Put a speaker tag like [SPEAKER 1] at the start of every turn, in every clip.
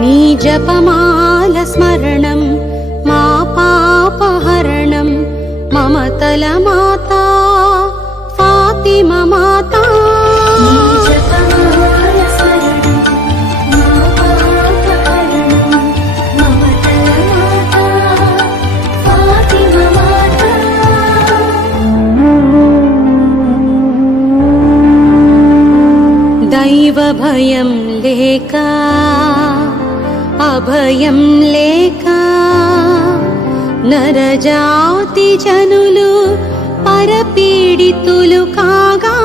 [SPEAKER 1] నీ జపమాల స్మరణం మా పాపహరణం మమతల మాత. ఫాతిమ మాత. దైవ భయం లేక అభయం లేక నరజాతి జనులు పరపీడితులు కాగా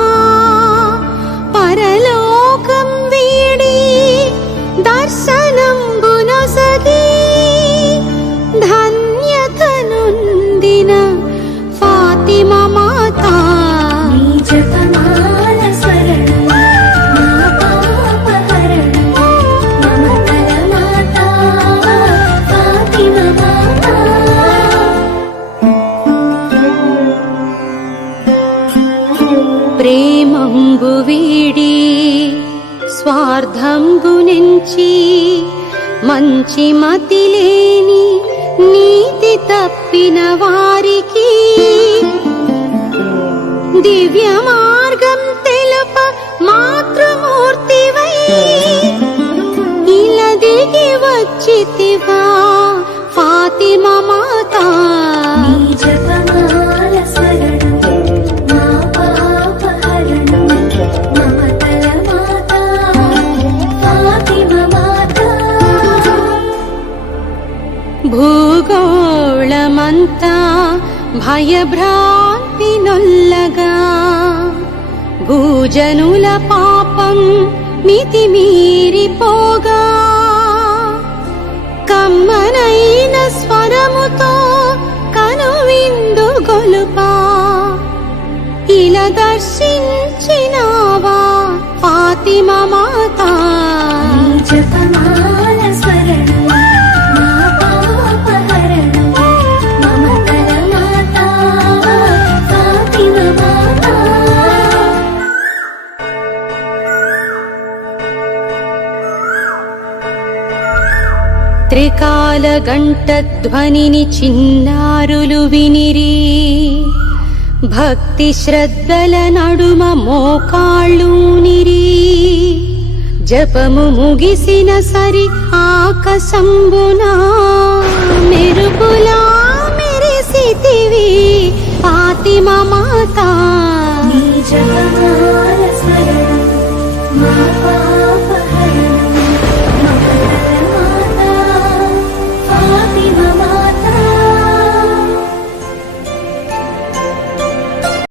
[SPEAKER 1] ప్రేమంబు వీడి స్వార్థంబు నుంచి మంచి మతి లేని నీతి తప్పిన వారికి దివ్య మార్గం తెలుప మాతృమూర్తివై ఇలా దిగి వచ్చితివా భూగోళమంతా భయభ్రాంతి నొల్లగా భూజనుల పాపం మితిమీరిపోగా. కమ్మనైన స్వరముతో త్రికాల గంట ధ్వనిని చిన్నారులు వినిరి. భక్తి శ్రద్ధల నడుమ మోకాళ్ళూనిరి జపము ముగిసిన సరి ఆకశంబునా మెరుపులా మెరిసితివి. పాతిమ మాతా